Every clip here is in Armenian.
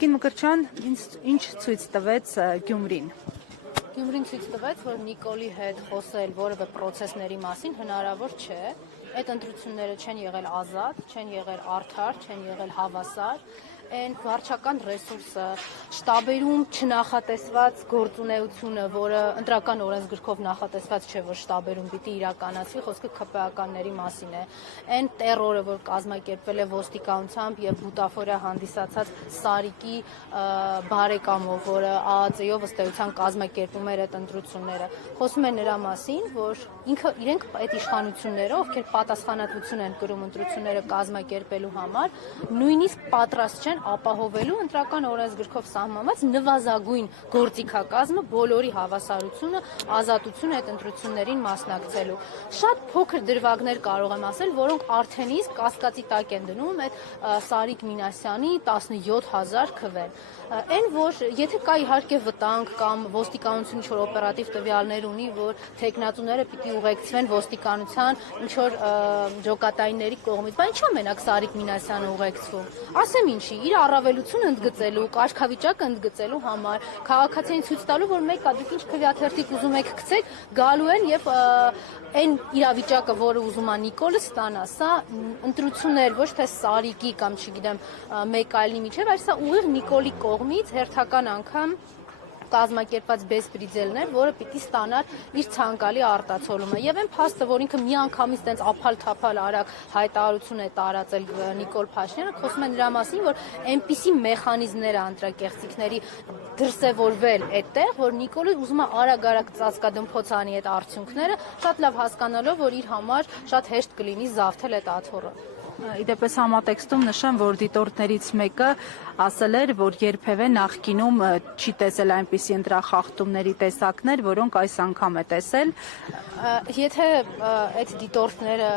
Տիկին Մկրտչյան, ինչ ցույց տվեց Գյումրին։ Գյումրին ցույց տվեց, որ Նիկոլի հետ խոսել որևէ պրոցեսների մասին հնարավոր չէ։ Այդ ընտրությունները չեն եղել ազատ, չեն եղել արդար, չեն եղել հավասար։ Այն վարչական ռեսուրսը, շտաբերում չնախատեսված գործունեությունը, որը ընտրական օրենսգրքով նախատեսված չէ, որ շտաբերում պիտի իրականացվի, խոսքը ՔՊԱ-ականների մասին է։ Այն տերորը, որ կազմակերպվել է ոստիկանությամբ եւ բուտաֆորիա հանդիսացած Սարիկի բարեկամով, որը ԱԱԾ-ով ըստ էության կազմակերպում էր այդ ընտրությունները։ Խոսում է նրա մասին, որ իրենք այդ իշխանությունները, ովքեր պատասխանատվություն են կրում ընտրությունները կազմակերպելու համար, նույնիսկ պատրաստ չեն ապահովելու ընտրական օրենսգրքով սահմանված նվազագույն գործիքակազմը, բոլորի հավասարությունը, ազատությունը այդ ընտրություններին մասնակցելու։ Շատ փոքր դրվագներ կարող եմ ասել, որոնք արդեն իսկ կասկածի տակ են դնում այդ Սարիկ Մինասյանի 17,000 քվեն։ Այն, որ եթե կա իհարկե վտանգ կամ ոստիկանություն ինչ-որ օպերատիվ տվյալներ ունի, որ թեկնածուները պիտի ուղեկցվեն ոստիկանության ինչ-որ ջոկատայինների կողմից, բայց ինչա մենակ Սարիկ Մինասյանը ուղեկցվում։ Ասեմ ինչի, իր առավելությունը ընդգծելու, կարգավիճակը ընդգծելու համար, քաղաքացիին ցույց տալու, որ մեկ կա դուք ինչ քվեաթերթիկ ուզում եք գցեք, գալու են եւ այն իրավիճակը, որը ուզում է Նիկոլը ստանա, սա ընտրություններ ոչ թե Սարիկի կամ չգիտեմ մեկ այլի միջև, այլ սա ուղիղ Նիկոլի կողմից հերթական անգամ կազմակերպված բեսպրիձելներ, որը պիտի ստանար իր ցանկալի արտացոլումը։ Եվ այն փաստը, որ ինքը միանգամից տենց ափալ-թափալ արագ հայտարարություն է տարածել Նիկոլ Փաշինյանը, խոսում է նրա մասին, որ այնպիսի մեխանիզմներ է անդրակեղծիքների դրսևորվել այդտեղ, որ Նիկոլը ուզում է արագ-արագ ծածկադմփոց անի այդ արդյունքները, շատ լավ հասկանալով, որ իր համար շատ հեշտ կլինի զավթել այդ աթոռը։ Իդեպս համատեքստում նշեմ, որ դիտորդներից մեկը ասել էր, որ երբևէ նախկինում չի տեսել այնպիսի ընտրախախտումների տեսակներ, որոնք այս անգամ է տեսել։ Եթե այդ դիտորդները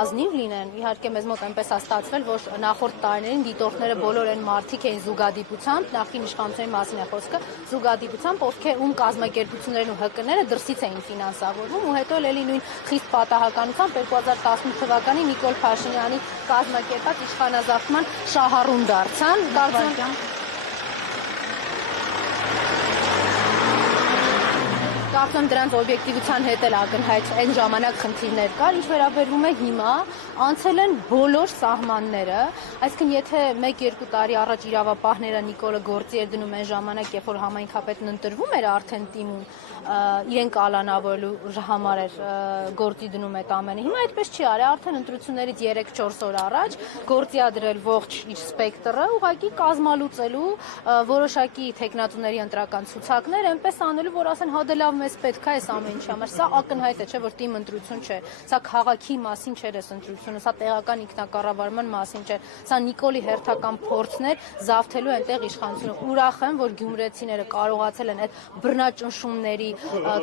ազնիվ լինեն, իհարկե մեզ մոտ այնպես է ստացվել, որ նախորդ տարիներին դիտորդները բոլոր այն մարդիկ էին զուգադիպությամբ, նախկին իշխանությունների մասին է խոսքը, զուգադիպությամբ, ում կազմակերպություններն ու ՀԿ-ները դրսից էին ֆինանսավորվում, ու հետո էլի նույն խիստ պատահականությամբ 2018 թվականին Նիկոլ Փաշինյանի կազմակերպած իշխանազավթման շահառուն դարձան, կարծում դրանց օբյեկտիվության հետ էլ ակնհայտ այն ժամանակ խնդիրներ կար, ինչ վերաբերվում է հիմա, անցել են բոլոր սահմանները, այսինքն եթե 1-2 տարի առաջ իրավապահները Նիկոլը գործի էր դնում այն ժամանակ, երբ որ համայնքապետն ընտրվում էր արդեն թիմում, իրեն կալանավորելու համար էր գործի դնում այդ ամենը։ Հիմա այդպես չի արել, արդեն ընտրություններից 3-4 օր առաջ գործի ա դրել ողջ իր սպեկտրը, ուղղակի կազմալուծելու որոշակի թեկնածուների ընտրական ցուցակներ, այնպես անելու, որ ասեն, հա դե լավ մեզ պետք է այս ամեն ինչի համար։ Սա ակնհայտ է, չէ, որ թիմ ընտրություն չէ։ Սա քաղաքի մասին չէր այս ընտրությունը, սա տեղական ինքնակառավարման մասին չէր։ Սա Նիկոլի հերթական փորձն էր զավթելու այնտեղ իշխանությունը։ Ուրախ եմ, որ գյումրեցիները կարողացել են այդ բռնաճնշումների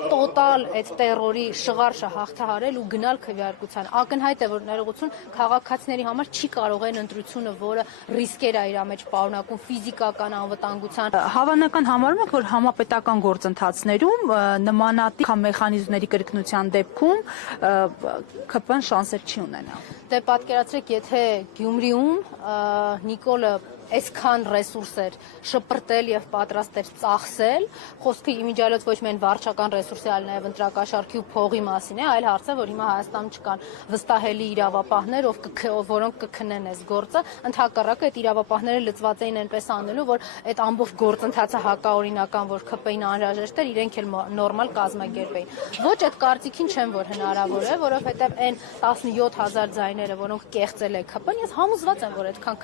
տոտալ այդ տերորի շղարշը հաղթահարել ու գնալ քվեարկության։ Ակնհայտ է, որ ներողություն քաղաքացիների համար չի կարող այն ընտրությունը, որը ռիսկեր է իր մեջ պարունակում ֆիզիկական անվտանգության։ Հավանական համարում եք, որ համապետական գործընթացներում նմանատիպ մեխանիզմների կրկնության դեպքում ՔՊ-ն շանսեր չի ունենա։ Դե պատկերացրեք, եթե Գյումրիում Նիկոլը այսքան ռեսուրսեր շպրտել եւ պատրաստ էր ծախսել, խոսքը իմիջիալոց ոչ միայն վարչական ռեսուրսի, այլ նաեւ ընտրակաշառքի ու փողի մասին է, այլ հարց է, որ հիմա Հայաստանում չկան վստահելի իրավապահներ, որոնք կքնեն այս գործը, ընդհակառակը այդ իրավապահները լծված էին այնպես անելու, որ այդ ամբողջ գործընթացը հակաօրինական, որ ՔՊ-ին անհրաժեշտ էր, իրենք էլ նորմալ կազմակերպեին։ Ոչ այդ կարծիքին չեմ, որ հնարավոր է, որովհետեւ այն 17,000 ձայները, որոնք կեղծել է ՔՊ-ն, ես համոզված եմ, որ այդքան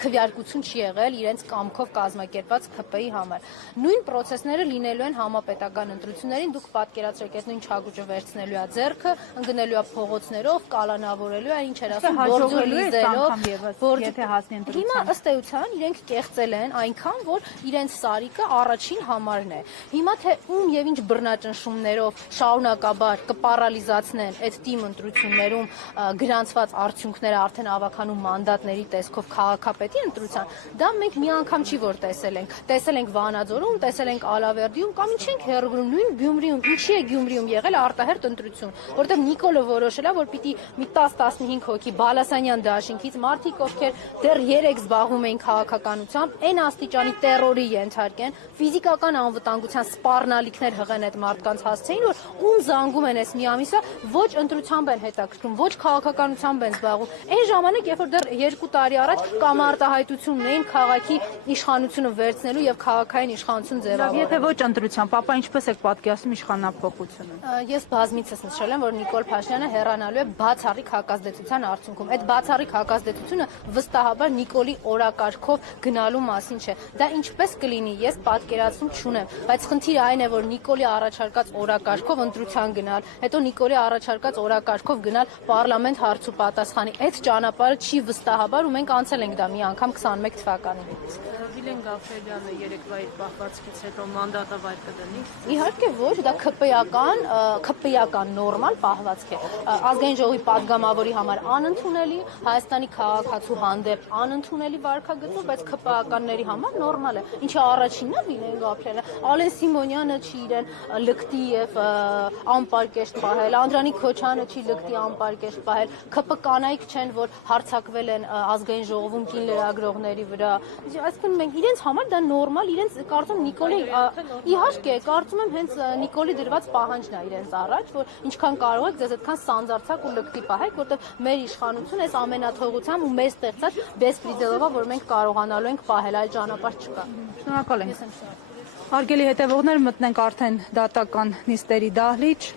քվեարկություն չի եղել իրենց կամքով կազմակերպված ՔՊ-ի համար։ Նույն պրոցեսները լինելու են համապետական ընտրություններին, դուք պատկերացրեք, այս նույն չագուճը վերցնելու է ձեռքը, ընկնելու է փողոցներով, կալանավորելու է, ինչ էր ասում, Հիմա ըստ էության իրենք կեղծել են այնքան, որ իրենց Սարիկը առաջին համարն է։ Հիմա թե ում եւ ինչ բռնաճնշումներով շարունակաբար կպարալիզացնեն այդ թիմ ընտրություններում գրանցված արդյունքները արդեն ավականու մանդատների տեսքով քաղաքապետի ընտրությունները ընտրության։ Դա մենք մի անգամ չի որ տեսել ենք։ Տեսել ենք Վանաձորում, տեսել ենք Ալավերդիում կամ ինչ ենք հերգրում, նույն Գյումրիում, ինչի է Գյումրիում եղել արտահերտ ընտրություն, որտեղ Նիկոլը որոշել է, որ պիտի մի 10-15 հոգի Բալասանյան դաշինքից մարդիկ, ովքեր դեռ 3 զբաղվում էին քաղաքականությամբ, այն աստիճանի տերորի ենթարկեն, ֆիզիկական անվտանգության սպառնալիքներ հղեն այդ մարդկանց հասցեին, որ ում զանգում են այս մի ամիսը, ոչ ընտրությամբ են հետաքրքրում, ոչ քաղաքականությամբ են զբաղվում։ Այն ժամանակ, երբ որ դեռ 2 տարի առաջ կամ արտահայտությունն էին քաղաքի իշխանությունը վերցնելու եւ քաղաքային իշխանություն ձևավորելու։ Եթե ոչ ընտրությամբ, ապա ինչպես եք պատկերացնում իշխանափոխությունը։ Ես բազմիցս նշել եմ, որ Նիկոլ Փաշինյանը հեռանալու է բացառիկ հակազդեցության արդյունքում։ Այդ բացառիկ հակազդեցությունը վստահաբար Նիկոլի օրակարգով գնալու մասին չէ։ Դա ինչպես կլինի, ես պատկերացում չունեմ, բայց խնդիրը այն է, որ Նիկոլի առաջարկած օրակարգով ընտրության գնալ, հետո Նիկոլի առաջարկած օրակարգով գնալ պարլամենտ հարց ու պատասխանի։ Այդ ճանապարհը չի վստահաբար ու մենք անցել ենք դա մի անգամ 21 թվականին։ Վիլեն Գաֆերյանը երեկվա իր պահվածքից հետո մանդատավայր կդնի։ Իհարկե ոչ, դա ՔՊ-ական նորմալ պահվածք է։ Ազգային ժողովի падգամավորի համար անընդունելի, Հայաստանի քաղաքացու հանդեպ անընդունելի վարքագծով, բայց ՔՊ-ականների համար նորմալ է։ Ինչի առաջինն է Վիլեն Գաֆերյանը, Ալեն Սիմոնյանը չի իրեն լկտի եւ անպարկեշտ պահել, Անդրանիկ Քոչյանը չի լկտի անպարկեշտ պահել, ՔՊ կանայք չեն, որ հարձակվել են ազգային ժողովում կին լրագրողների վրա։ Այսինքն մենք իրենց համար դա նորմալ, իրենց կարծում Նիկոլի իհարկե կարծում եմ հենց Նիկոլի դրված պահանջն է իրենց առաջ, որ ինչքան կարող եք ձեզ այդքան սանձարձակ ու լկտի պահեք, որտեղ մեր իշխանությունը այս ամենաթողությամբ ու մեր ստեղծած բեսպրիդելովա, որ մենք կարողանալու ենք պահել, այլ ճանապարհ չկա։ Շնորհակալ ենք։ Հարգելի հետևողներ, մտնենք արդեն դատական նիստերի դահլիճ։